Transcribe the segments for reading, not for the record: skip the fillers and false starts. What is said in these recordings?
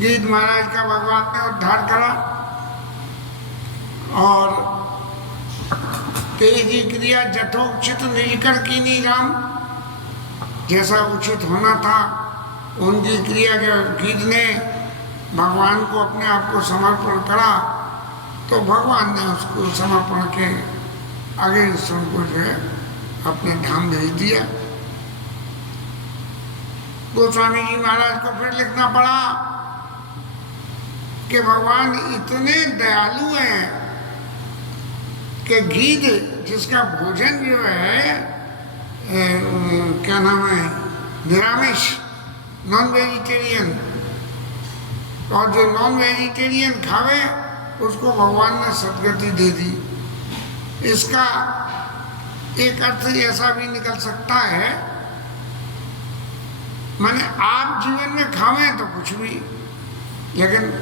गीत महाराज का भगवान ने उद्धार करा और तेजी क्रिया जथोचित निजकर की नहीं राम, जैसा उचित होना था उनकी क्रिया के गीत ने भगवान को अपने आप को समर्पण करा, तो भगवान ने उसको समर्पण के आगे को जो है अपने धाम भेज दिया। गोस्वामी जी महाराज को फिर लिखना पड़ा कि भगवान इतने दयालु हैं कि गीध जिसका भोजन जो है क्या नाम है निरामिष नॉन वेजिटेरियन, और जो नॉन वेजिटेरियन खावे उसको भगवान ने सदगति दे दी। इसका एक अर्थ ऐसा भी निकल सकता है, माने आप जीवन में खावें तो कुछ भी, लेकिन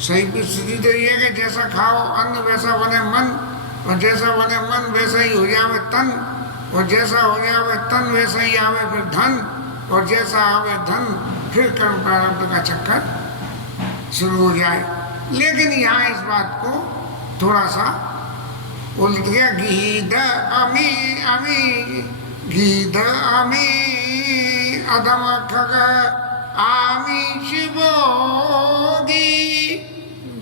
सही स्थिति तो ये है कि जैसा खाओ अन्न वैसा बने मन, और जैसा बने मन वैसा ही हो जावे तन, और जैसा हो जावे तन वैसा ही आवे फिर धन, और जैसा आवे धन फिर कर्म प्रारब्ध का चक्कर शुरू हो जाए। लेकिन यहाँ इस बात को थोड़ा सा उल्ट गया। गीध अमी अमी गीध अमी अधम खग आमी शिवोगी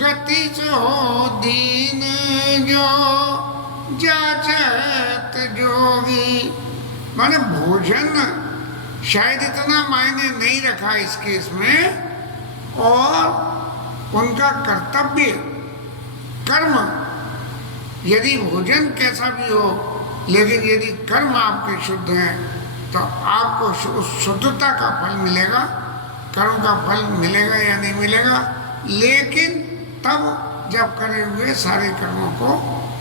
गति सो दीन जो जाचत जोगी। माने भोजन शायद इतना मायने नहीं रखा इस केस में, और उनका कर्तव्य कर्म यदि भोजन कैसा भी हो, लेकिन यदि कर्म आपके शुद्ध हैं तो आपको उस शुद्धता का फल मिलेगा। कर्म का फल मिलेगा या नहीं मिलेगा, लेकिन तब जब करे हुए सारे कर्मों को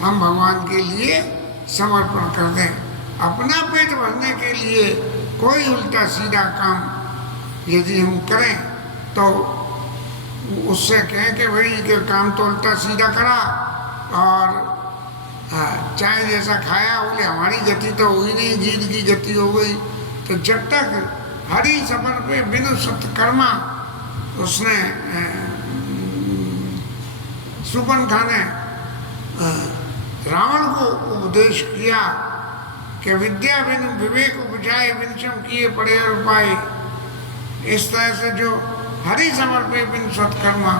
हम भगवान के लिए समर्पण कर दें। अपना पेट भरने के लिए कोई उल्टा सीधा काम यदि हम करें तो उससे कहें कि भाई के काम तो उल्टा सीधा करा और चाहे जैसा खाया बोले हमारी गति तो हुई नहीं, जीत की गति हो गई। तो जब तक हरि सफर पे बिनु सत्कर्मा उसने सुपर्णखा ने रावण को उपदेश किया कि विद्या बिनु विवेक उपजाए विनशम किए पड़े और पाए। इस तरह से जो हरि समर्पे बिन सत्कर्मा,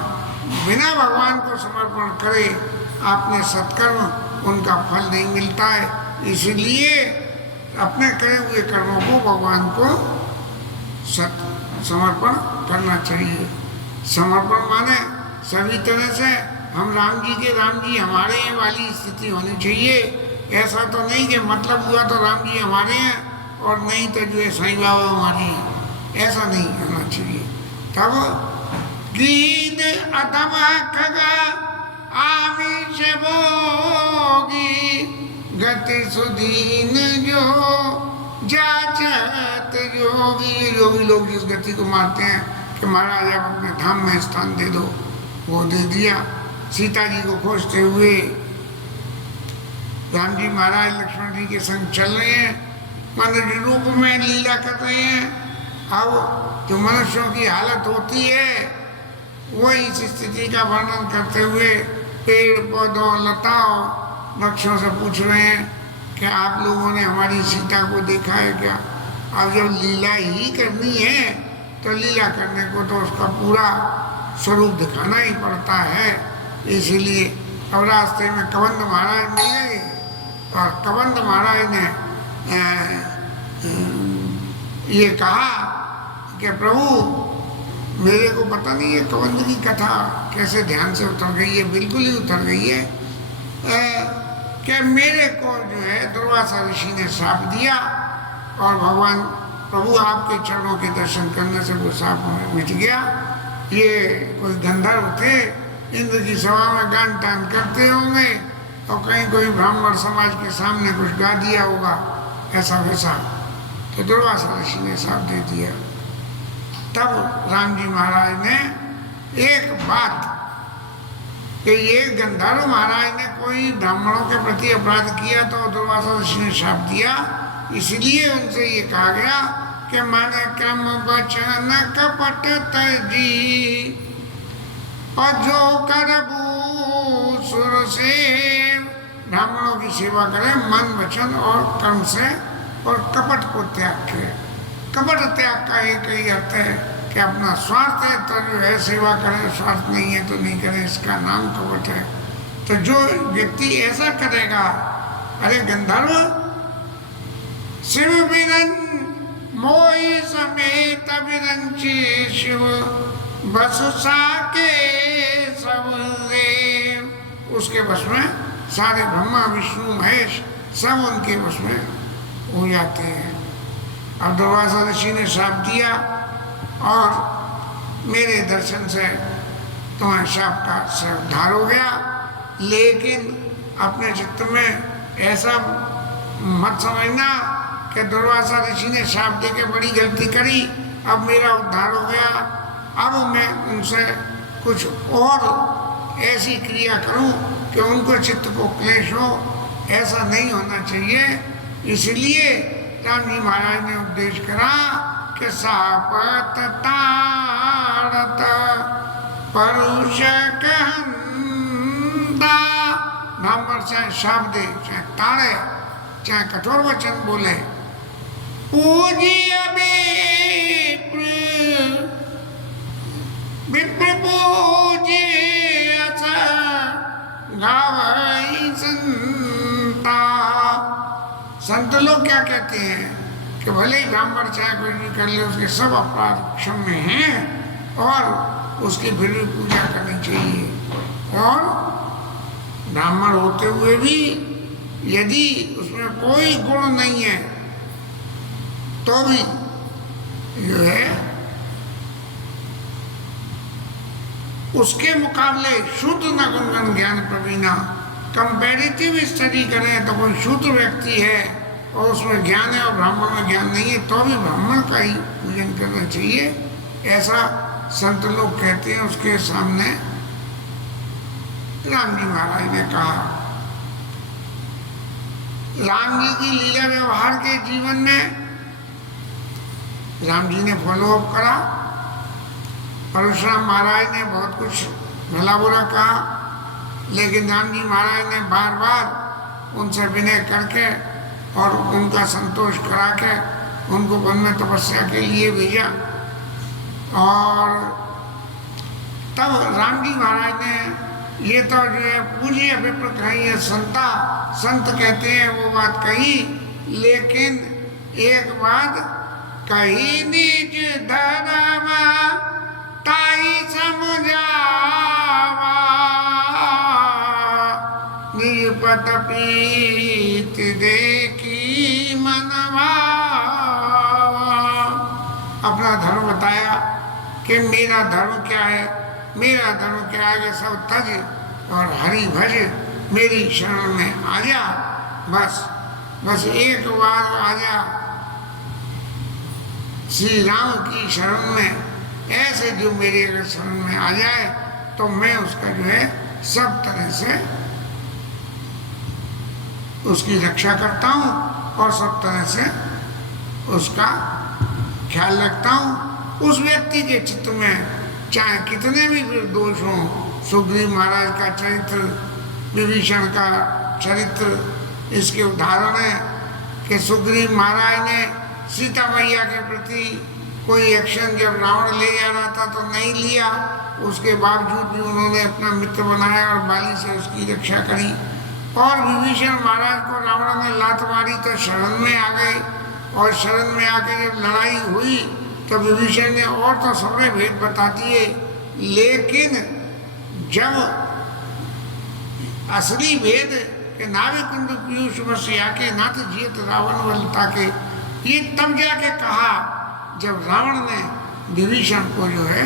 बिना भगवान को समर्पण करे आपने सत्कर्म उनका फल नहीं मिलता है। इसलिए अपने करे हुए कर्मों को भगवान को समर्पण करना चाहिए। समर्पण माने सभी तरह से हम राम जी के राम जी हमारे हैं वाली स्थिति होनी चाहिए। ऐसा तो नहीं कि मतलब हुआ तो राम जी हमारे हैं और नहीं तो जो है साईं बाबा हमारे हैं, ऐसा नहीं होना चाहिए। तब गीत अधम खगा आमिष भोगी गति सुदीन जो जाचत योगी। योगी लोग जिस गति को मारते हैं कि महाराज आप अपने धाम में स्थान दे दो, वो दे दिया। सीता जी को खोजते हुए राम जी महाराज लक्ष्मण जी के संग चल रहे हैं, मनुष्य रूप में लीला कर रहे हैं। अब जो मनुष्यों की हालत होती है वही इस स्थिति का वर्णन करते हुए पेड़ पौधों लताओं वृक्षों से पूछ रहे हैं कि आप लोगों ने हमारी सीता को देखा है क्या। अब जब लीला ही करनी है तो लीला करने को तो उसका पूरा स्वरूप दिखाना ही पड़ता है। इसीलिए अब रास्ते में कबंध महाराज मिल गए और कबंध महाराज ने ये कहा कि प्रभु मेरे को पता नहीं है कबंध की कथा कैसे ध्यान से उतर गई है, बिल्कुल ही उतर गई है कि मेरे को जो है दुर्वासा ऋषि ने श्राप दिया और भगवान प्रभु आपके चरणों के दर्शन करने से वो श्राप मिट गया। ये कोई गंधर्व थे, इंद्र की सभा में गान टान करते होंगे और कहीं कोई ब्राह्मण समाज के सामने कुछ गा दिया होगा ऐसा वैसा, तो दुर्वासा ऋषि ने श्राप दे दिया। तब राम जी महाराज ने एक बात कि ये गंधर्व महाराज ने कोई ब्राह्मणों के प्रति अपराध किया तो दुर्वासा ऋषि ने श्राप दिया, इसलिए उनसे ये कहा गया कि मन क्रम वचन कपट तजी और जो करबू सुर से, ब्राह्मणों की सेवा करे मन वचन और कर्म से और कपट को त्याग के। कपट त्याग का एक ही अर्थ है कि अपना स्वार्थ है तो जो है सेवा करे, स्वार्थ नहीं है तो नहीं करे, इसका नाम कपट है। तो जो व्यक्ति ऐसा करेगा, अरे गंधर्व शिव बिरन मोहि समेत विरंची शिव बसु साके सब देव, उसके बस में सारे ब्रह्मा विष्णु महेश सब उनके बस में हो जाते हैं। अब दुर्वासा ऋषि ने श्राप दिया और मेरे दर्शन से तुम्हारे श्राप का उद्धार हो गया, लेकिन अपने चित्त में ऐसा मत समझना कि दुर्वासा ऋषि ने श्राप दे के बड़ी गलती करी, अब मेरा उद्धार हो गया, अब मैं उनसे कुछ और ऐसी क्रिया करूं कि उनको चित्त को क्लेश हो, ऐसा नहीं होना चाहिए। इसलिए राम जी महाराज ने उपदेश करा कि सापत ताड़त परुष कहंदा, ब्राह्मण चाहे श्राप दे, चाहे ताड़े, चाहे कठोर वचन बोले, पूज्य विप्र पूज्य गावई संता। संत लोग क्या कहते हैं कि भले ही ब्राह्मण चाहे कोई भी कर ले, उसके सब अपराध क्षम्य हैं और उसकी फिर भी पूजा करनी चाहिए। और ब्राह्मण होते हुए भी यदि उसमें कोई गुण नहीं है तो भी जो है उसके मुकाबले शुद्ध नगुणगण ज्ञान प्रवीणा, कंपैरेटिव स्टडी करें तो कोई शुद्ध व्यक्ति है और उसमें ज्ञान है और ब्राह्मण में ज्ञान नहीं है तो भी ब्राह्मण का ही पूजन करना चाहिए, ऐसा संत लोग कहते हैं। उसके सामने राम जी महाराज ने कहा। राम जी की लीला व्यवहार के जीवन में राम जी ने फॉलोअप करा। परशुराम महाराज ने बहुत कुछ भला बुरा कहा, लेकिन राम जी महाराज ने बार बार उनसे विनय करके और उनका संतोष करा के उनको वन में तपस्या के लिए भेजा। और तब राम जी महाराज ने ये तो जो है पूज्य विप्र कही है, संता संत कहते हैं वो बात कही, लेकिन एक बात कही निज धर्म ताई समझावा, निपत पीत देखी मनवा। अपना धर्म बताया कि मेरा धर्म क्या है, मेरा धर्म के आगे सब तज और हरि भज, मेरी शरण में आ जा, बस एक बार आ जा श्री राम की शरण में। ऐसे जो मेरे अगर शरण में आ जाए तो मैं उसका जो है सब तरह से उसकी रक्षा करता हूँ और सब तरह से उसका ख्याल रखता हूँ। उस व्यक्ति के चित्त में चाहे कितने भी दोष हों, सुग्रीव महाराज का चरित्र, विभीषण का चरित्र इसके उदाहरण है कि सुग्रीव महाराज ने सीता मैया के प्रति कोई एक्शन जब रावण ले जा रहा था तो नहीं लिया, उसके बावजूद भी उन्होंने अपना मित्र बनाया और बाली से उसकी रक्षा करी। और विभीषण महाराज को रावण ने लात मारी तो शरण में आ गए, और शरण में आके जब लड़ाई हुई तो विभीषण ने और तो सारे भेद बता दिए, लेकिन जब असली भेद कि नावे कुंड पीयूष बस आके नाथ जियत रावण बल ताके। ये तब जाके कहा जब रावण ने विभीषण को जो है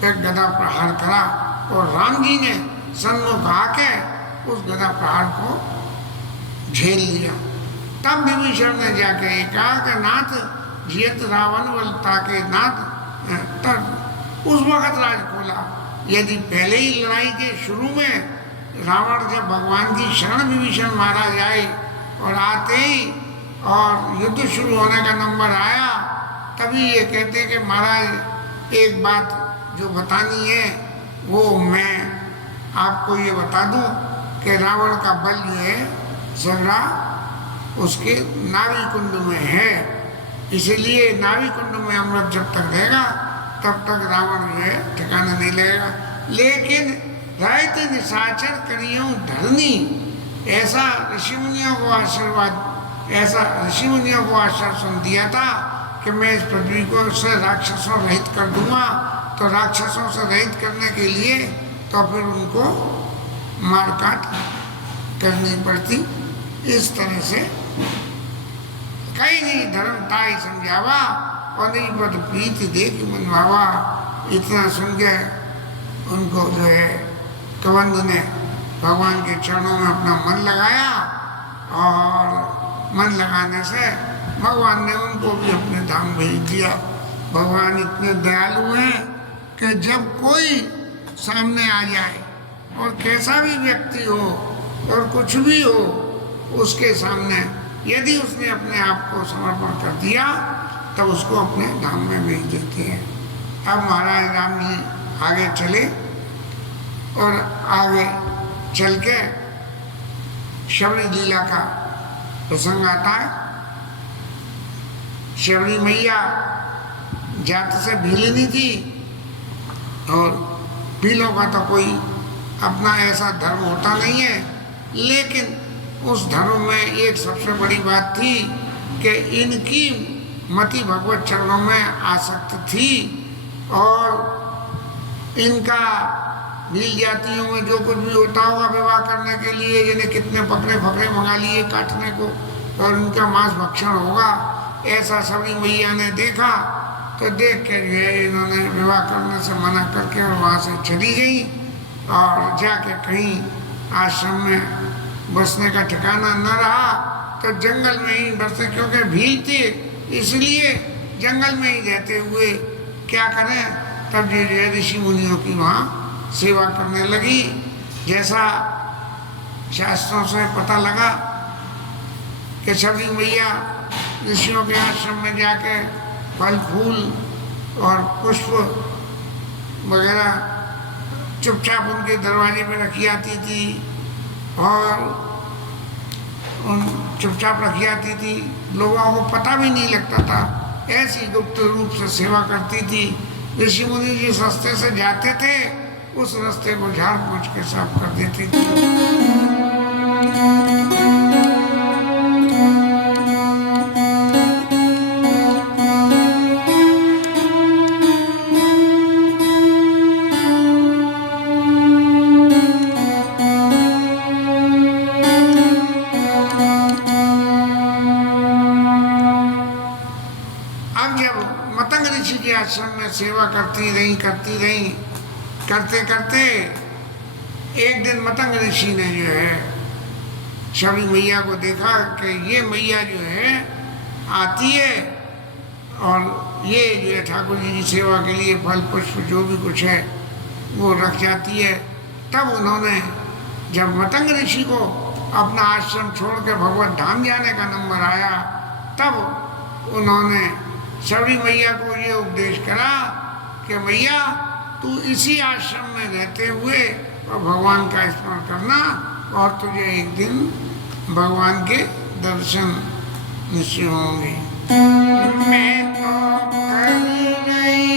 एक गदा प्रहार करा और राम जी ने सन्मुख आके उस गदा प्रहार को झेल लिया। तब विभीषण ने जाके कहा कि नाथ जियत रावण बल ताके नाथ। तब उस वक्त राज खोला। यदि पहले ही लड़ाई के शुरू में रावण जब भगवान की शरण विभीषण मारा जाए और आते ही और युद्ध शुरू होने का नंबर आया, तभी ये कहते कि महाराज एक बात जो बतानी है वो मैं आपको ये बता दूं कि रावण का बल जो है सगड़ा उसके नाभि कुंड में है, इसीलिए नाभि कुंड में अमृत जब तक रहेगा तब तक रावण जो है ठिकाना नहीं लगेगा। लेकिन रायत निशाचर करियों धरनी, ऐसा ऋषि मुनियों को आशीर्वाद, ऐसा ऋषि मुनियों को आश्वासन दिया था कि मैं इस पृथ्वी को से राक्षसों रहित कर दूंगा। तो राक्षसों से रहित करने के लिए तो फिर उनको मार काट करनी पड़ती। इस तरह से कई नहीं धर्म ताई समझावा और नहीं बद प्रीति देख मन भावा। इतना सुन के उनको जो है कबंध ने भगवान के चरणों में अपना मन लगाया और मन लगाने से भगवान ने उनको भी अपने धाम भेज दिया। भगवान इतने दयालु हैं कि जब कोई सामने आ जाए और कैसा भी व्यक्ति हो और कुछ भी हो, उसके सामने यदि उसने अपने आप को समर्पण कर दिया तब उसको अपने धाम में भेज देते हैं। अब महाराज राम जी आगे चले और आगे चल के शबरी लीला का प्रसंग आता है। शबरी मैया जात से भीलिनी थी और भीलों का तो कोई अपना ऐसा धर्म होता नहीं है, लेकिन उस धर्म में एक सबसे बड़ी बात थी कि इनकी मति भगवत चरणों में आसक्त थी और इनका भील जातियों में जो कुछ भी होता होगा विवाह करने के लिए, जिन्हें कितने बकरे फकरे मंगा लिए काटने को और उनका मांस भक्षण होगा, ऐसा सभी मैया ने देखा। तो देख के जो है इन्होंने विवाह करने से मना करके और वहाँ से चली गई और जाके कहीं आश्रम में बसने का ठिकाना न रहा तो जंगल में ही बसे, क्योंकि भील थे इसलिए जंगल में ही रहते हुए क्या करें। तब जो ऋषि मुनियों की वहाँ सेवा करने लगी। जैसा शास्त्रों से पता लगा कि सभी मैया ऋषियों के आश्रम में जाके फल फूल और पुष्प वगैरह चुपचाप उनके दरवाजे पे रखी आती थी और उन चुपचाप रखी आती थी, लोगों को पता भी नहीं लगता था, ऐसी गुप्त रूप से सेवा करती थी। ऋषि मुनि जिस रास्ते से जाते थे उस रास्ते को झाड़ पोंछ के साफ कर देती थी। आश्रम में सेवा करती रही करते करते एक दिन मतंग ऋषि ने जो है शबरी मैया को देखा कि ये मैया जो है आती है और ये जो है ठाकुर जी की सेवा के लिए फल पुष्प जो भी कुछ है वो रख जाती है। तब उन्होंने जब मतंग ऋषि को अपना आश्रम छोड़ के भगवत धाम जाने का नंबर आया तब उन्होंने शबरी मैया को ये उपदेश करा कि मैया तू इसी आश्रम में रहते हुए और भगवान का स्मरण करना और तुझे एक दिन भगवान के दर्शन निश्चय होंगे। मैं तो कर गई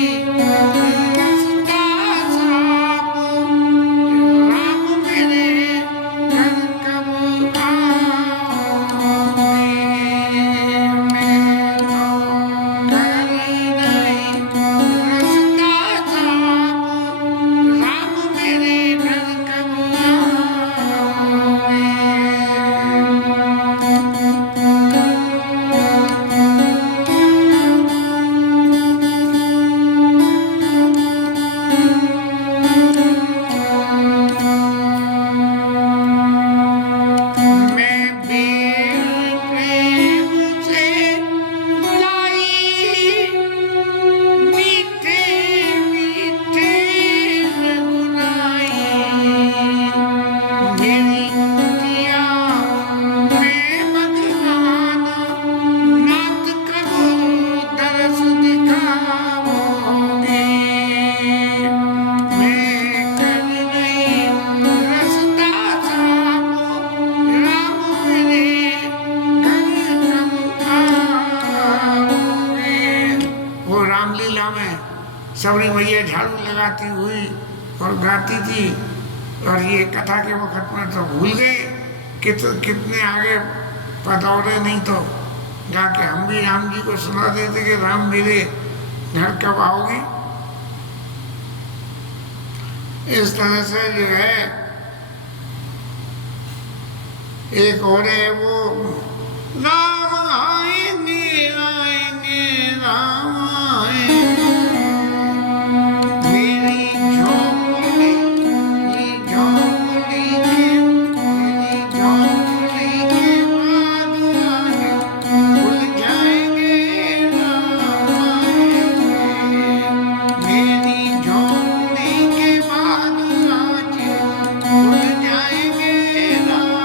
रामलीला में सबरी मैया झाड़ू लगाती हुई और गाती थी, और ये कथा के वक्त में तो भूल गए कितने आगे पदौड़े, नहीं तो गा के हम भी राम जी को सुना देते कि राम मेरे घर कब आओगे। इस तरह से जो है एक और है वो राम आएंगे आएंगे राम आएंगे, मेरी झोंपड़ी झोंपड़ी के मेरी झोंपड़ी के बाद आए भूल जाएंगे राम आएंगे, मेरी झोंपड़ी के बाद आज भूल जाएंगे राम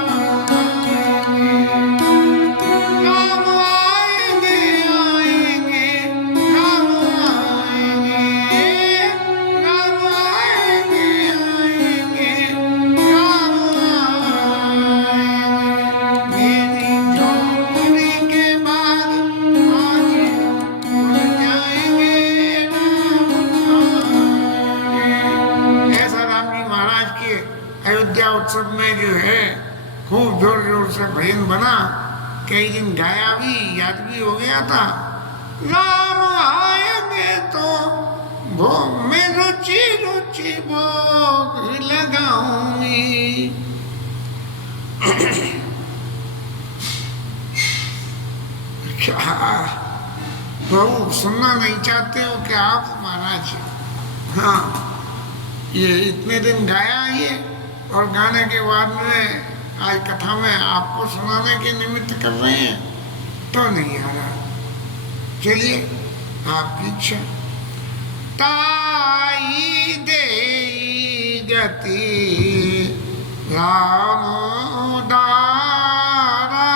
अयोध्या उत्सव में जो है खूब जोर जोर से भजन बना, कई दिन गाया भी, याद भी हो गया था। राम आएंगे तो भोग में रुचि रुचि भोग लगाऊंगी। क्या प्रभु सुनना नहीं चाहते हो कि आप महाराज? हाँ, ये इतने दिन गाया ये, और गाने के बाद में आज कथा में आपको सुनाने के निमित्त कर रहे हैं, तो नहीं आ रहा। चलिए आपकी इच्छा। ताई दे गति राम दारा,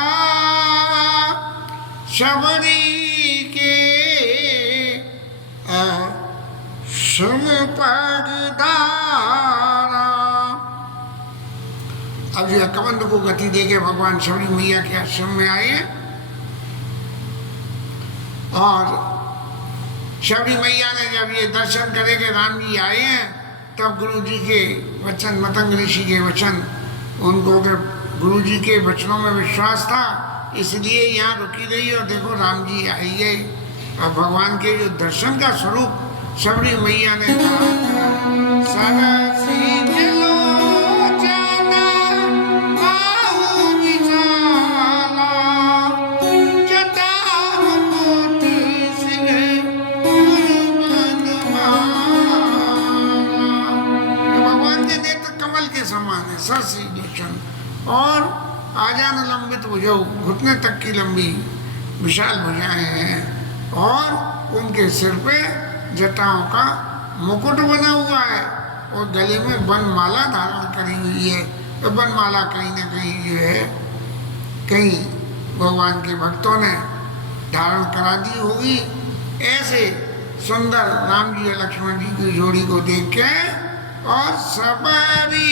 शबरी के सुन पगदारा। अब जो कमंड को गति देके भगवान शबरी मैया के आश्रम में आए, और शबरी मैया ने जब ये दर्शन करे कि राम जी आए हैं, तब गुरु जी के वचन, मतंग ऋषि के वचन, उनको के गुरु जी के वचनों में विश्वास था, इसलिए यहाँ रुकी रही। और देखो राम जी आई गए, और भगवान के जो दर्शन का स्वरूप शबरी मैया ने कहा, सरसी त्रिलोचना बाहु विशाला, जटार मुकुट सिर गुरुवन माला। भगवान के नेत्र कमल के समान है, सरसी लोचन, और आजान लंबित भुजौ, घुटने तक की लंबी विशाल भुजाएं हैं, और उनके सिर पे जटाओं का मुकुट बना हुआ है, और गले में वनमाला धारण करी हुई है। तो वनमाला कहीं ना कहीं जो है, कहीं भगवान के भक्तों ने धारण करा दी होगी। ऐसे सुंदर राम जी और लक्ष्मण जी की जोड़ी को देख के, और सबरी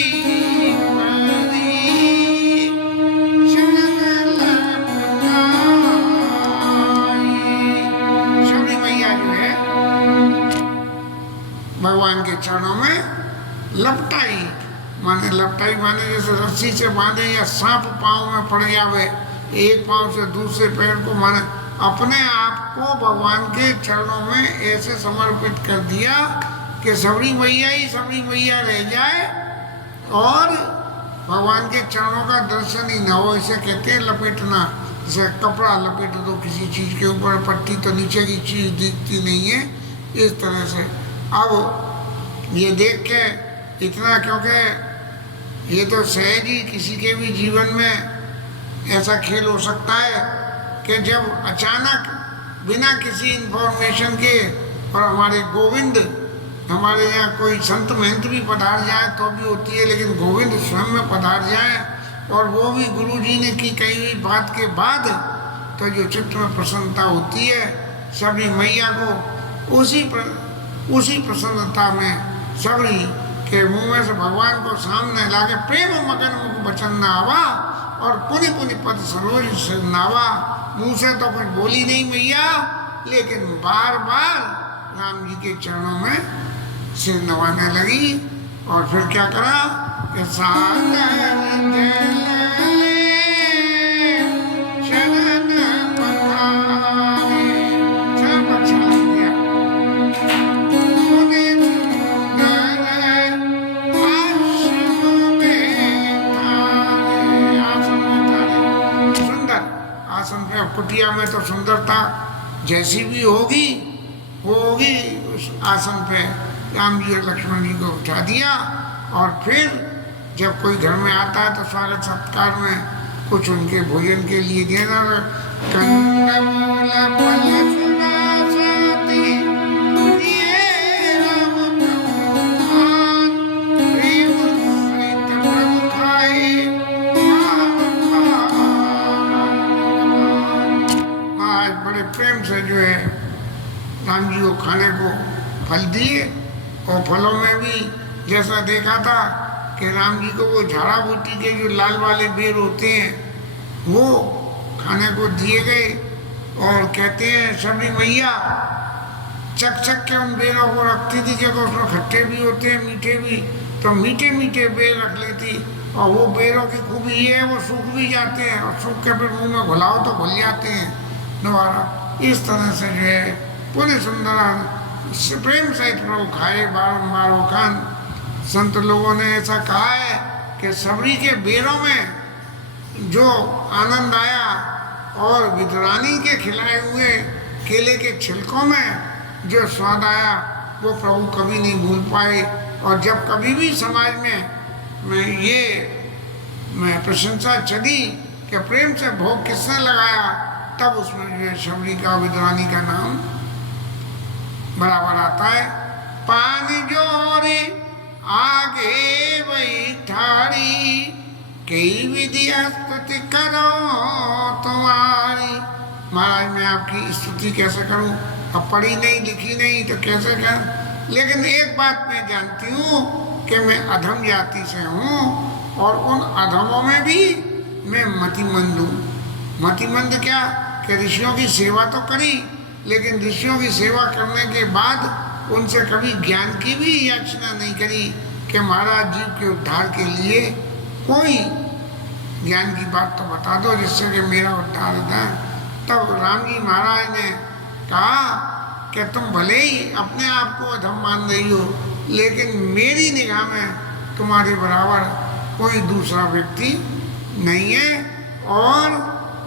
भगवान के चरणों में लपटाई, माने लपटाई माने जैसे रस्सी से बांधे या सांप पांव में पड़ जावे, एक पांव से दूसरे पैर को, माने अपने आप को भगवान के चरणों में ऐसे समर्पित कर दिया कि सबरी मैया ही सबरी मैया रह जाए, और भगवान के चरणों का दर्शन ही न हो। इसे कहते हैं लपेटना, जैसे कपड़ा लपेट दो किसी चीज़ के ऊपर, पट्टी तो नीचे की चीज़ दिखती नहीं है, इस तरह से। अब ये देख के इतना, क्योंकि ये तो सहज ही किसी के भी जीवन में ऐसा खेल हो सकता है कि जब अचानक बिना किसी इन्फॉर्मेशन के, और हमारे गोविंद, हमारे यहाँ कोई संत महंत भी पधार जाए तो भी होती है, लेकिन गोविंद स्वयं में पधार जाए, और वो भी गुरु जी ने की कही हुई बात के बाद, तो जो चित्त में प्रसन्नता होती है, सबरी मैया को उसी प्रसन्नता में सबरी के मुंह में से भगवान को सामने लाके प्रेम मगन मुख वचन न आवा, और पुनि पुनि पद सरोज से नावा। मुंह से तो कुछ बोली नहीं मैया, लेकिन बार बार राम जी के चरणों में सिर नवाने लगी और फिर क्या करा कि सागर जल ले शरण पखारे, सब अच्छा लग गया। उन्हें सुंदर आश्रम में थारे, आश्रम में थारे, सुंदर आसन पे, कुटिया में तो सुंदरता जैसी भी होगी होगी, उस आसन पे राम जी और लक्ष्मण जी को उठा दिया। और फिर जब कोई घर में आता है तो स्वागत सत्कार में कुछ उनके भोजन के लिए देना। कंदमूल फल सुवासति दिए राम प्रभुमान, प्रेम सहित प्रभु खाए आज बड़े प्रेम से जो है राम जी को खाने को फल दिए। और फलों में भी जैसा देखा था कि राम जी को वो झाड़ा बूटी के जो लाल वाले बेर होते हैं वो खाने को दिए गए। और कहते हैं सभी मैया चक चक के उन बेरों को रखती थी, क्योंकि उसमें खट्टे भी होते हैं मीठे भी, तो मीठे मीठे बेर रख लेती। और वो बेरों की खूबी ये है वो सूख भी जाते हैं, और सूख के फिर मुँह में घुलाओ तो घुल जाते हैं दोबारा। इस तरह से जो है पूरे सुंदर प्रेम सहित प्रभु खाए बारंबार वो खान। संत लोगों ने ऐसा कहा है कि सबरी के बेरों में जो आनंद आया और विदुरानी के खिलाए हुए केले के छिलकों में जो स्वाद आया वो प्रभु कभी नहीं भूल पाए। और जब कभी भी समाज में ये प्रशंसा चली कि प्रेम से भोग किसने लगाया, तब उसमें जो है सबरी का विदुरानी का नाम बराबर आता है। पानी जोरी आगे बैठारी, कई विधि स्तुति करो तुम्हारी। महाराज मैं आपकी स्तुति कैसे करूं, अब पढ़ी नहीं लिखी नहीं तो कैसे कर। लेकिन एक बात मैं जानती हूँ कि मैं अधम जाति से हूँ, और उन अधमों में भी मैं मतिमंद हूँ। मतिमंद क्या कि ऋषियों की सेवा तो करी, लेकिन ऋषियों की सेवा करने के बाद उनसे कभी ज्ञान की भी याचना नहीं करी कि महाराज जीव के उद्धार के लिए कोई ज्ञान की बात तो बता दो जिससे कि मेरा उद्धार हो जाए। तब राम जी महाराज ने कहा कि तुम भले ही अपने आप को अधम मान रही हो, लेकिन मेरी निगाह में तुम्हारे बराबर कोई दूसरा व्यक्ति नहीं है। और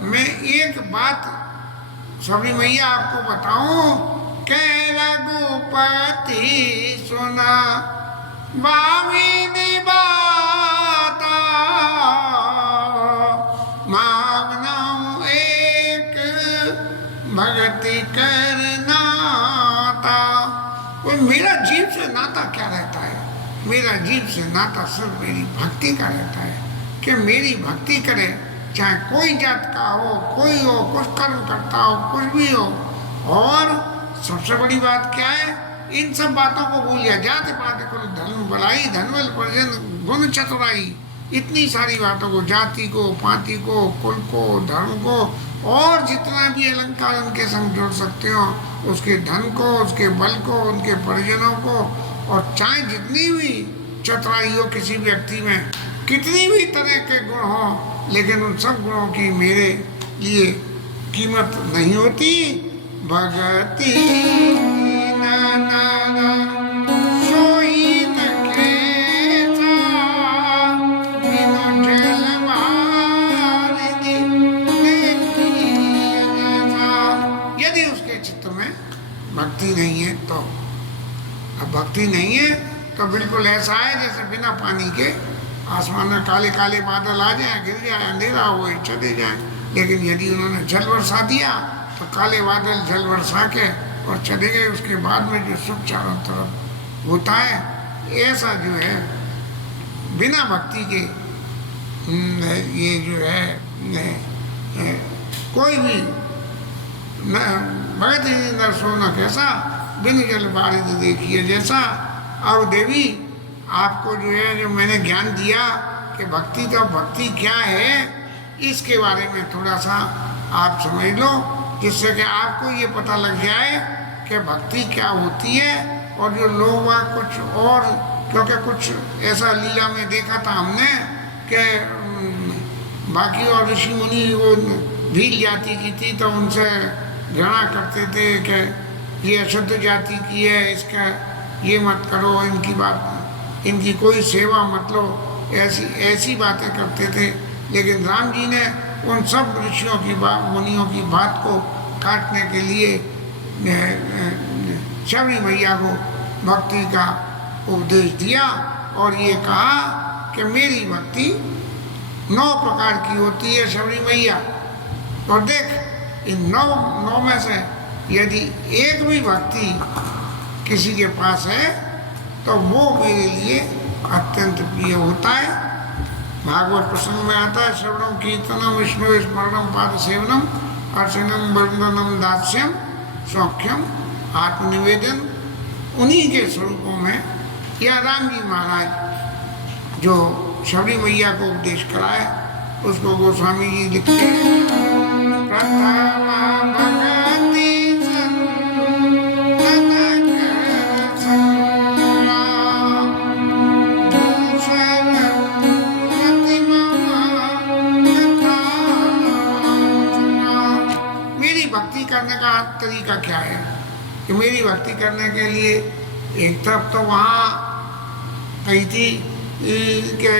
मैं एक बात सबरी मैया आपको बताऊं कि रघुपति सुना बाविनी बाता, मांगना एक भक्ति करना था। वो मेरा जीव से नाता क्या रहता है, मेरा जीव से नाता सिर्फ मेरी भक्ति का रहता है कि मेरी भक्ति करे, चाहे कोई जात का हो, कोई हो, कुछ कर्म करता हो, कुछ भी हो। और सबसे बड़ी बात क्या है, इन सब बातों को भूल जाए। जाति पाति कुल धर्म बलाई, धनवल परिजन गुण चतुराई, इतनी सारी बातों को, जाति को, पाति को, कुल को, धर्म को, और जितना भी अलंकार उनके संग जोड़ सकते हो, उसके धन को, उसके बल को, उनके परिजनों को, और चाहे जितनी भी चतुराई हो किसी व्यक्ति में, कितनी भी तरह के गुण हो, लेकिन उन सब गुणों की मेरे लिए कीमत नहीं होती। भगति यदि उसके चित्त में भक्ति नहीं है तो, अब भक्ति नहीं है तो बिल्कुल ऐसा है जैसे बिना पानी के आसमान में काले काले बादल आ जाए, गिर जाए, अंधेरा हो चले जाए। लेकिन यदि उन्होंने जल वर्षा दिया तो काले बादल जल वर्षा के और चले गए, उसके बाद में जो सुख चारों तरफ होता है, ऐसा जो है बिना भक्ति के ये जो है कोई भी भगत नर सोना कैसा बिन जल बारिद देखिए जैसा। अब देवी आपको जो है जो मैंने ज्ञान दिया कि भक्ति तो भक्ति क्या है, इसके बारे में थोड़ा सा आप समझ लो, जिससे कि आपको ये पता लग जाए कि भक्ति क्या होती है, और जो लोग कुछ और, क्योंकि कुछ ऐसा लीला में देखा था हमने कि बाकी और ऋषि मुनि वो भील जाति की थी तो उनसे घृणा करते थे कि ये अशुद्ध जाति की है, इसका ये मत करो, इनकी बात, इनकी कोई सेवा मत लो, ऐसी बातें करते थे। लेकिन राम जी ने उन सब ऋषियों की बात, मुनियों की बात को काटने के लिए शबरी मैया को भक्ति का उपदेश दिया और ये कहा कि मेरी भक्ति 9 प्रकार की होती है शबरी मैया, और देख इन 9 में से यदि एक भी भक्ति किसी के पास है तो वो मेरे लिए अत्यंत प्रिय होता है। भागवत प्रसंग में आता है, श्रवणम कीर्तनम विष्णु स्मरणम पाद सेवनम अर्चनम वंदनम दास्यम सौख्यम आत्मनिवेदन। उन्हीं के स्वरूपों में या राम जी महाराज जो शबरी मैया को उपदेश कराए उसको गोस्वामी जी लिखते हैं, मेरी भक्ति करने का तरीका क्या है कि मेरी भक्ति करने के लिए एक तरफ तो वहाँ कही थी कि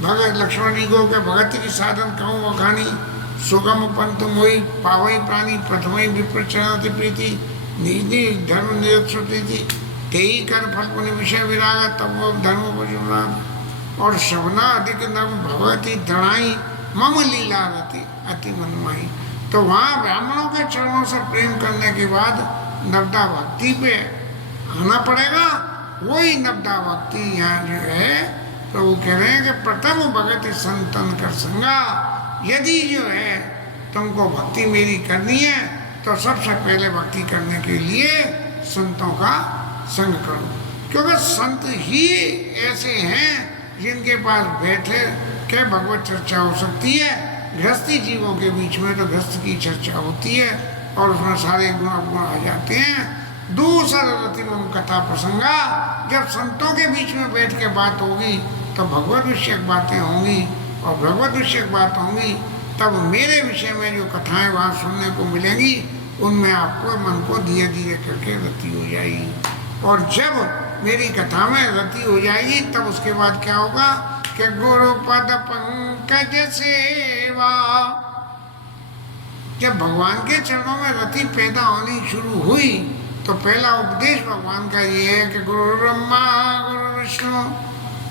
भगत लक्ष्मण जी को के भगत की साधन कहूँ वखानी सुगम पंथ मोई पावई प्राणी प्रथमई विप्रचरति प्रीति निजी धर्म निरक्षुति थी तेई कर फल पुण्य विषय विराग तब वो धर्म पशुराग और शवना अधिक नर्म भगवती दृढ़ाई मम लीला रहती अति मनमाई। तो वहाँ ब्राह्मणों के चरणों से प्रेम करने के बाद नवदा भक्ति पे आना पड़ेगा। वही नवदा भक्ति यहाँ जो है प्रभु कह रहे हैं कि प्रथम भगत संतन कर संगा। यदि जो है तुमको भक्ति मेरी करनी है तो सबसे पहले भक्ति करने के लिए संतों का संग करो, क्योंकि संत ही ऐसे हैं जिनके पास बैठे के भगवत चर्चा हो सकती है। गृहस्थी जीवों के बीच में तो गृहस्थ की चर्चा होती है और उसमें सारे गुण अवगुण आ जाते हैं। दूसरा रतिमम कथा प्रसंगा, जब संतों के बीच में बैठ के बात होगी तो भगवत विषयक बातें होंगी, और भगवत विषयक बात होंगी तब मेरे विषय में जो कथाएं वहाँ सुनने को मिलेंगी उनमें आपको मन को धीरे धीरे करके रति हो जाएगी। और जब मेरी कथा में रति हो जाएगी तब उसके बाद क्या होगा कि गुरु पद पंकज सेवा। जब भगवान के चरणों में रति पैदा होनी शुरू हुई तो पहला उपदेश भगवान का ये है कि गुरु ब्रह्मा गुरु विष्णु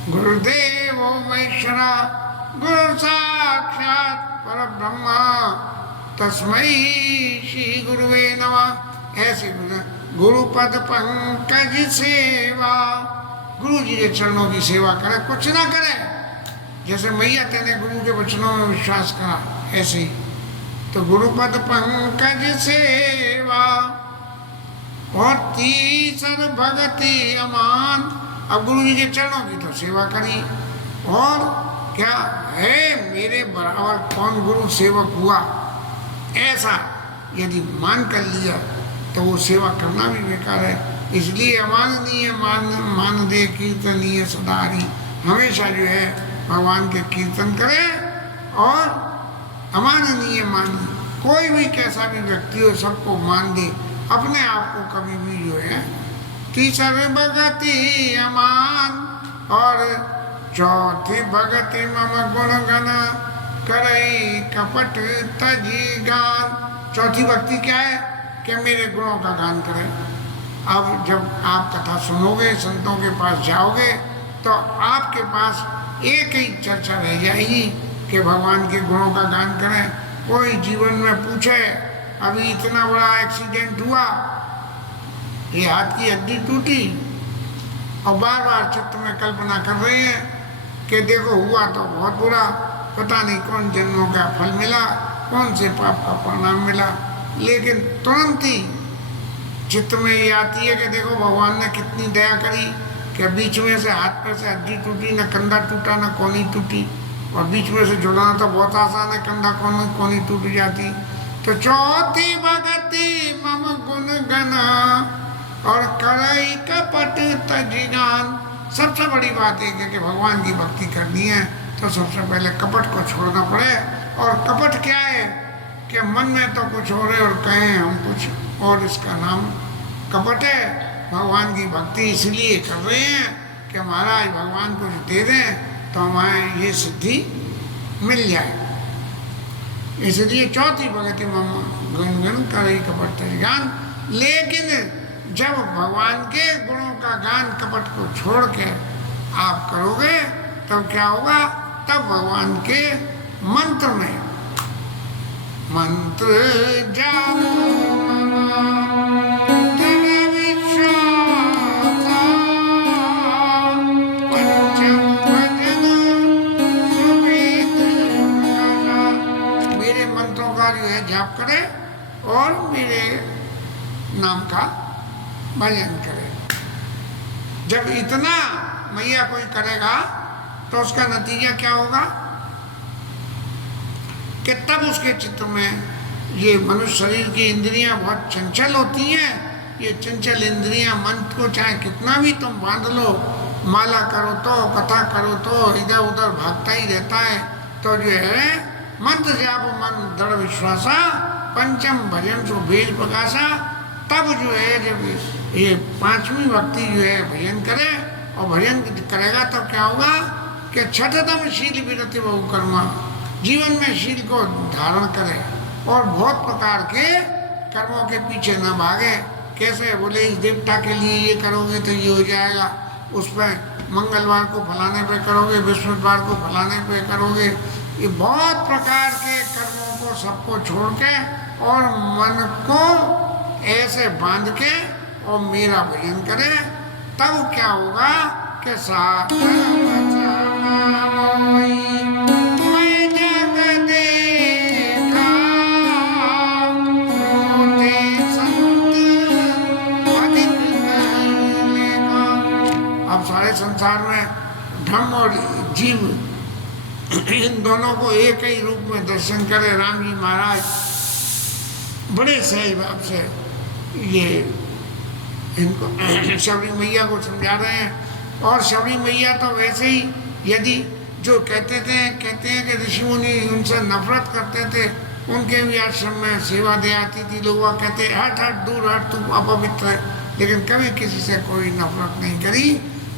गुरुदेव महेश्वरा गुरु साक्षात पर ब्रह्मा तस्मै श्री गुरुवे नमः। ऐसे गुरु पद पंकज सेवा, गुरु जी के चरणों की सेवा करे, कुछ ना करे। जैसे मैया तेने गुरु के वचनों में विश्वास करा ऐसे ही। तो गुरु पद पंकज सेवा और तीसर भगति अमान। अब गुरु जी के चरणों की तो सेवा करी, और क्या है मेरे बराबर कौन गुरु सेवक हुआ ऐसा यदि मान कर लिया तो वो सेवा करना भी बेकार है। इसलिए अमाननीय मान दे कीर्तनीय सदारी, हमेशा जो है भगवान के कीर्तन करे और अमाननीय मान, कोई भी कैसा भी व्यक्ति हो सबको मान दे, अपने आप को कभी भी जो है तीसर भगति अमान। और चौथी भगति मम गुण गण करई कपट तजी गान। चौथी भक्ति क्या है कि मेरे गुणों का गान करें। अब जब आप कथा सुनोगे, संतों के पास जाओगे तो आपके पास एक ही चर्चा रह जाएगी कि भगवान के गुणों का गान करें। कोई जीवन में पूछे अभी इतना बड़ा एक्सीडेंट हुआ, ये हाथ की हड्डी टूटी, और बार बार चित्त में कल्पना कर रहे हैं कि देखो हुआ तो बहुत बुरा, पता नहीं कौन जन्मों का फल मिला, कौन से पाप का परिणाम मिला। लेकिन तुरंत ही चित्त में ये आती है कि देखो भगवान ने कितनी दया करी कि बीच में से हाथ पर से हड्डी टूटी, न कंधा टूटा न कोनी टूटी, और बीच में से जुड़ाना तो बहुत आसान है, कंधा कोनी टूट जाती। तो चौथी भगति मम गुण गना और करई कपट तजिगान। सबसे बड़ी बात एक है कि भगवान की भक्ति करनी है तो सबसे पहले कपट को छोड़ना पड़े। और कपट क्या है कि मन में तो कुछ हो रहे और कहें हम कुछ और, इसका नाम कपट है। भगवान की भक्ति इसलिए कर रहे हैं कि महाराज भगवान कुछ दे दें तो हमें ये सिद्धि मिल जाए। इसलिए चौथी भगति मम गुण गण करई कपट तजिगान। लेकिन जब भगवान के गुणों का गान कपट को छोड़ के आप करोगे तब क्या होगा, तब भगवान के मंत्र में मंत्र जापो दृढ़ विश्वास पंचम भजन सुविद प्रकाशा। मेरे मंत्रों का जो है जाप करे और मेरे नाम का भजन करे। जब इतना मैया कोई करेगा तो उसका नतीजा क्या होगा कि तब उसके चित्त में ये मनुष्य शरीर की इंद्रियां बहुत चंचल होती हैं। ये चंचल इंद्रियां मन को चाहे कितना भी तुम बांध लो, माला करो तो, कथा करो तो, इधर उधर भागता ही रहता है। तो जो है मंत्र जाप मन दृढ़ विश्वासा पंचम भजन सो भेद प्रकाशा। तब जो है जब ये पांचवी भक्ति जो है भजन करे और भजन करेगा तो क्या होगा कि छठतम शील विरति बहु कर्मा, जीवन में शील को धारण करे और बहुत प्रकार के कर्मों के पीछे न भागे। कैसे बोले, इस देवता के लिए ये करोगे तो ये हो जाएगा, उस पर मंगलवार को फलाने पे करोगे, बृहस्पतिवार को फलाने पे करोगे। ये बहुत प्रकार के कर्मों को सबको छोड़ के और मन को ऐसे बांध के और मेरा भजन करे। तब क्या होगा कि अब सारे संसार में धर्म और जीव इन दोनों को एक ही रूप में दर्शन करे। राम जी महाराज बड़े सही भाव से ये इनको शबरी मैया को समझा रहे हैं। और शबरी मैया तो वैसे ही, यदि जो कहते हैं कि ऋषि मुनि उनसे नफरत करते थे, उनके भी आश्रम में सेवा दे आती थी। लोग वह कहते हट हट दूर हट, तू अपवित्र है, लेकिन कभी किसी से कोई नफरत नहीं करी।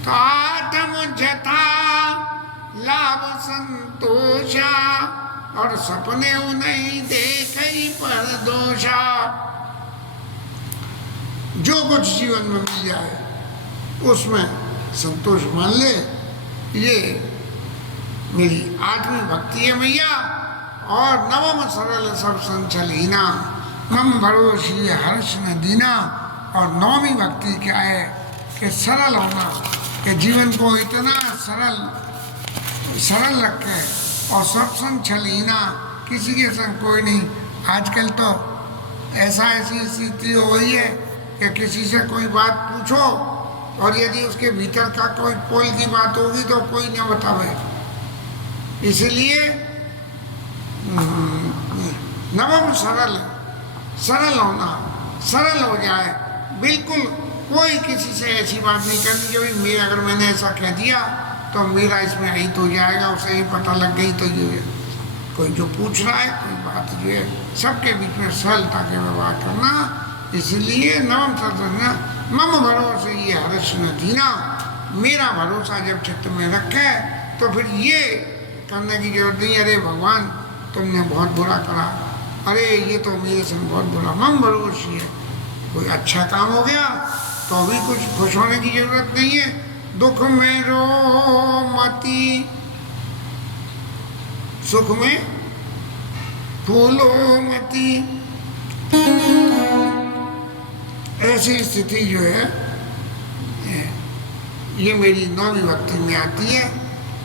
तो आत्म जथा लाभ संतोषा और सपने नहीं देखे पर दोषा। जो कुछ जीवन में मिल जाए उसमें संतोष मान ले। ये मेरी आठवीं भक्ति है मैया। और नवम सरल सब संचलीना मम भरोसी हर्ष न दीना। और नौवीं भक्ति क्या है कि सरल होना, कि जीवन को इतना सरल रखे और सब संग छलीना, किसी के संग कोई नहीं। आजकल तो ऐसी स्थिति हो गई है कि किसी से कोई बात पूछो और यदि उसके भीतर का कोई पोल की बात होगी तो कोई न बतावे। इसलिए नवम सरल होना, सरल हो जाए बिल्कुल। कोई किसी से ऐसी बात नहीं करनी कि भाई मेरा, अगर मैंने ऐसा कह दिया तो मेरा इसमें हित हो जाएगा, उसे ही पता लग गई तो ये कोई जो पूछ रहा है कोई बात जो है सबके बीच में सरलता के व्यवहार करना। इसलिए नवम सरलता मम भरोसे ये हर्ष न दीना। मेरा भरोसा जब चित्त में रखे तो फिर ये करने की जरूरत नहीं, अरे भगवान तुमने बहुत बुरा करा, अरे ये तो मेरे संग बहुत बुरा। मम भरोसे है, कोई अच्छा काम हो गया तो भी कुछ खुश होने की जरूरत नहीं है। दुख में रो मती, सुख में फूलो मती। ऐसी स्थिति जो है ये मेरी नौवीं भक्ति में आती है।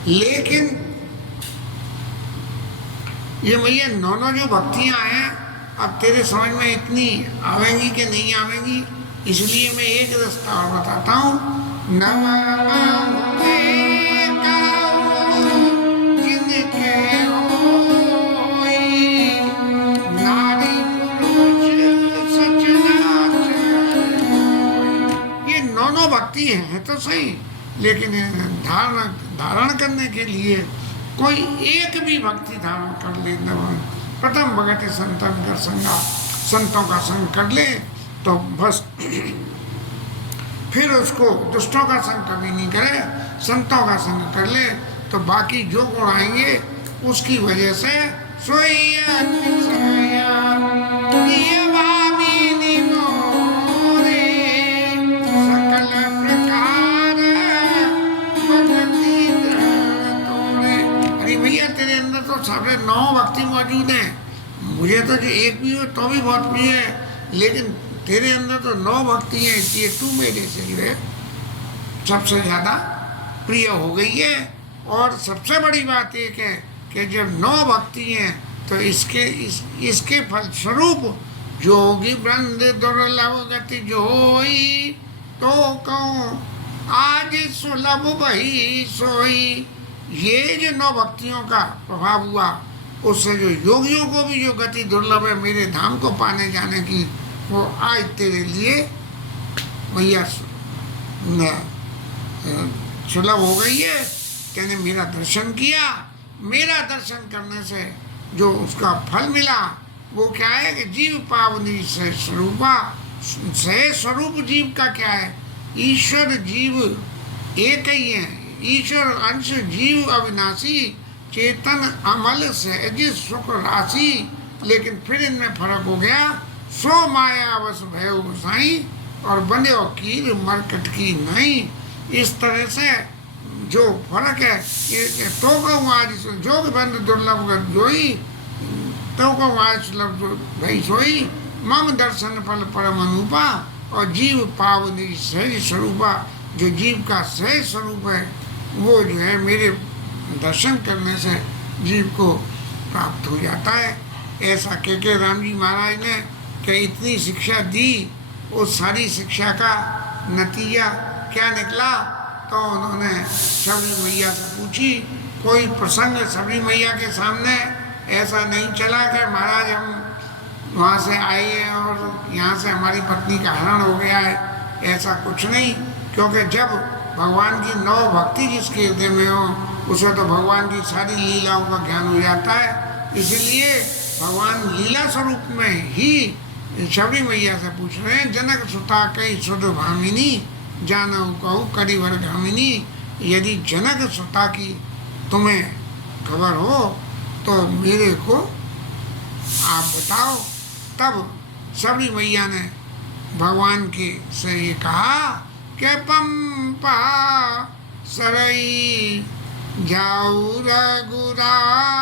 लेकिन ये मैया नौ जो भक्तियां हैं अब तेरे समझ में इतनी आवेंगी कि नहीं आवेंगी, इसलिए मैं एक रास्ता और बताता हूँ। नारी पुरुष सचना नौ नौ भक्ति है तो सही, लेकिन धारण करने के लिए कोई एक भी भक्ति धारण कर ले, प्रथम भगति संतन कर संगा, संतों का संग कर ले तो बस फिर उसको दुष्टों का संग कभी नहीं करे, संतों का संग कर ले तो बाकी जो गुण आएंगे उसकी वजह से सकल प्रकार अरे भैया तेरे अंदर तो साढ़े 9 भक्ति मौजूद है, मुझे तो जो एक भी हो तो भी बहुत प्रिय है, लेकिन तेरे अंदर तो 9 भक्ति है, इसलिए तू मेरे से जो है सबसे ज्यादा प्रिय हो गई है। और सबसे बड़ी बात एक है कि जब 9 भक्ति हैं तो इसके फलस्वरूप जोगी वृंद दुर्लभ गति जोई, तो कहूँ आज सुलभ वही सोई। ये जो 9 भक्तियों का प्रभाव हुआ उससे जो योगियों को भी जो गति दुर्लभ है मेरे धाम को पाने जाने की, वो आज तेरे लिए भैया सुलभ हो गई है। कहने मेरा दर्शन किया, मेरा दर्शन करने से जो उसका फल मिला वो क्या है कि जीव पावनी से स्वरूपा, सह स्वरूप जीव का क्या है, ईश्वर जीव एक ही है, ईश्वर अंश जीव अविनाशी, चेतन अमल सहज सुख राशि। लेकिन फिर इनमें फर्क हो गया, सो माया बस भयो गोसाई और बने कीर मरकट की नहीं। इस तरह से जो फर्क है तो कहूँ आज जोग बंद दुर्लभ जोई, तो कहूँ आज सुलभ भई सोई, मम दर्शन फल परम अनुपा और जीव पावनी सहज स्वरूपा। जो जीव का सहज स्वरूप है वो जो है मेरे दर्शन करने से जीव को प्राप्त हो जाता है। ऐसा के राम जी महाराज ने कि इतनी शिक्षा दी, उस सारी शिक्षा का नतीजा क्या निकला, तो उन्होंने सबरी मैया से पूछी। कोई प्रसंग सबरी मैया के सामने ऐसा नहीं चला कि महाराज हम वहाँ से आए हैं और यहाँ से हमारी पत्नी का हरण हो गया है, ऐसा कुछ नहीं। क्योंकि जब भगवान की 9 भक्ति जिसके हृदय में हो उसे तो भगवान की सारी लीलाओं का ज्ञान हो जाता है। इसलिए भगवान लीला स्वरूप में ही सबरी मैया से पूछ रहे हैं, जनक सुता कई सुध भामिनी जानऊ कहू करिवर गामिनी। यदि जनक सुता की तुम्हें खबर हो तो मेरे को आप बताओ। तब सबरी मैया ने भगवान के से ये कहा कि पंपा सरई जाऊ रघुराई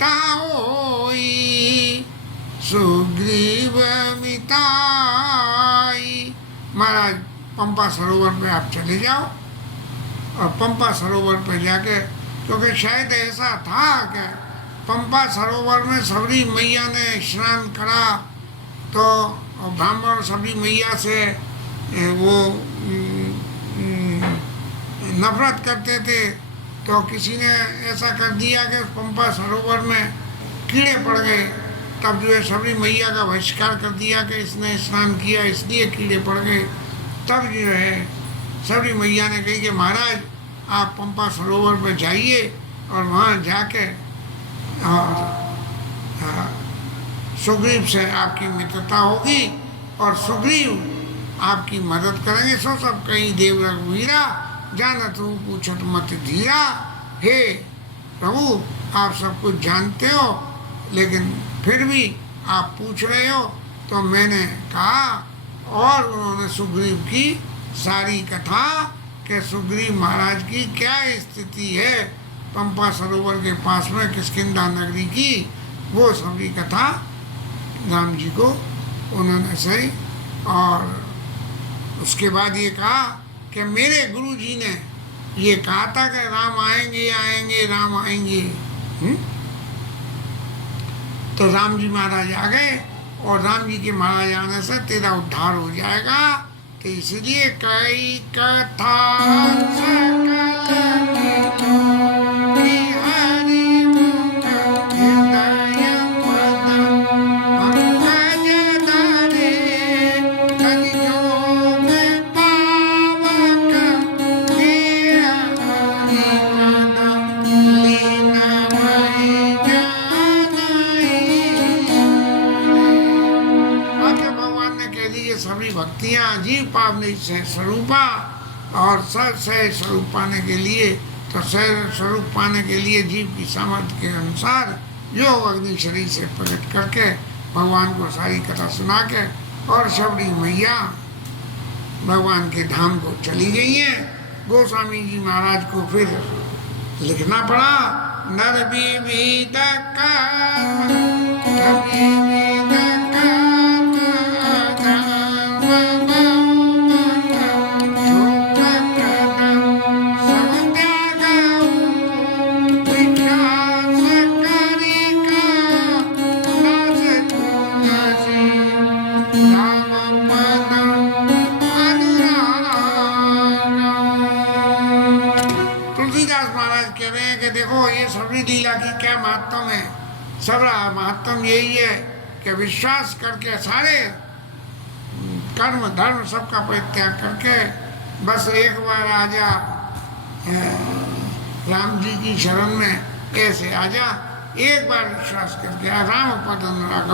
ताओई सुग्रीव मिताई। महाराज पंपा सरोवर पे आप चले जाओ और पंपा सरोवर पे जाके, क्योंकि शायद ऐसा था कि पंपा सरोवर में सबरी मैया ने स्नान करा तो ब्राह्मण सबरी मैया से वो नफरत करते थे, तो किसी ने ऐसा कर दिया कि पंपा सरोवर में कीड़े पड़ गए। तब जो है सबरी मैया का बहिष्कार कर दिया कि इसने स्नान किया इसलिए कीड़े पड़ गए। तब जो है सबरी मैया ने कही कि महाराज आप पंपा सरोवर पर जाइए और वहाँ जाके और सुग्रीव से आपकी मित्रता होगी और सुग्रीव आपकी मदद करेंगे। सो सब कहीं देव रघुवीरा जानत हूँ पूछत मत धीरा। हे प्रभु आप सब कुछ जानते हो लेकिन फिर भी आप पूछ रहे हो, तो मैंने कहा। और उन्होंने सुग्रीव की सारी कथा कि सुग्रीव महाराज की क्या स्थिति है पंपा सरोवर के पास में किष्किंधा नगरी की, वो सारी कथा राम जी को उन्होंने सही। और उसके बाद ये कहा कि मेरे गुरु जी ने ये कहा था कि राम आएंगे आएंगे राम आएंगे। तो राम जी महाराज आ गए और राम जी के महाराज आने से तेरा उद्धार हो जाएगा। तो इसलिए कई कथा सभी भक्तियाँ जीव पावनी से स्वरूपा, और सह स्वरूप पाने के लिए, तो सह स्वरूप पाने के लिए जीव की सामर्थ्य के अनुसार योग अग्नि शरीर से प्रकट करके भगवान को सारी कथा सुना के, और शबरी मैया भगवान के धाम को चली गई हैं। गोस्वामी जी महाराज को फिर लिखना पड़ा, नर विविध कर्म, लीला की क्या महत्व है। सब महत्व यही है कि विश्वास करके सारे कर्म धर्म सबका परित्याग करके बस एक बार आजा राम जी की शरण में, ऐसे आजा, एक बार विश्वास करके राम पद अनुराग,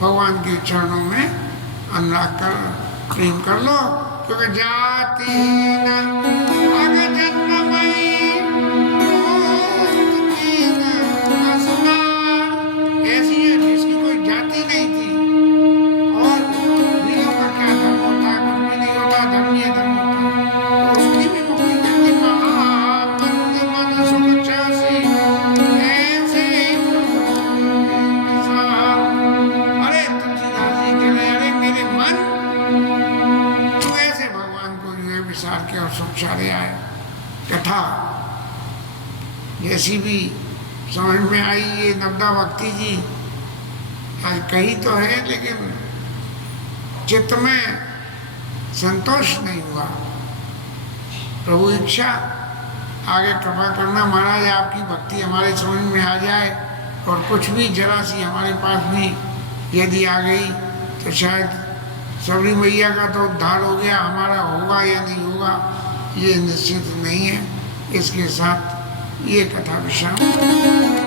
भगवान के चरणों में अनुराग कर, प्रेम कर लो। क्योंकि जाति कथा जैसी भी समझ में आई। ये नवदा भक्ति जी आज कही तो है, लेकिन चित्त में संतोष नहीं हुआ। प्रभु इच्छा आगे कृपा करना महाराज, आपकी भक्ति हमारे समझ में आ जाए, और कुछ भी जरा सी हमारे पास भी यदि आ गई तो शायद सबरी मैया का तो उद्धार हो गया, हमारा होगा या नहीं होगा ये निश्चित नहीं है। इसके साथ ये कथा विश्राम।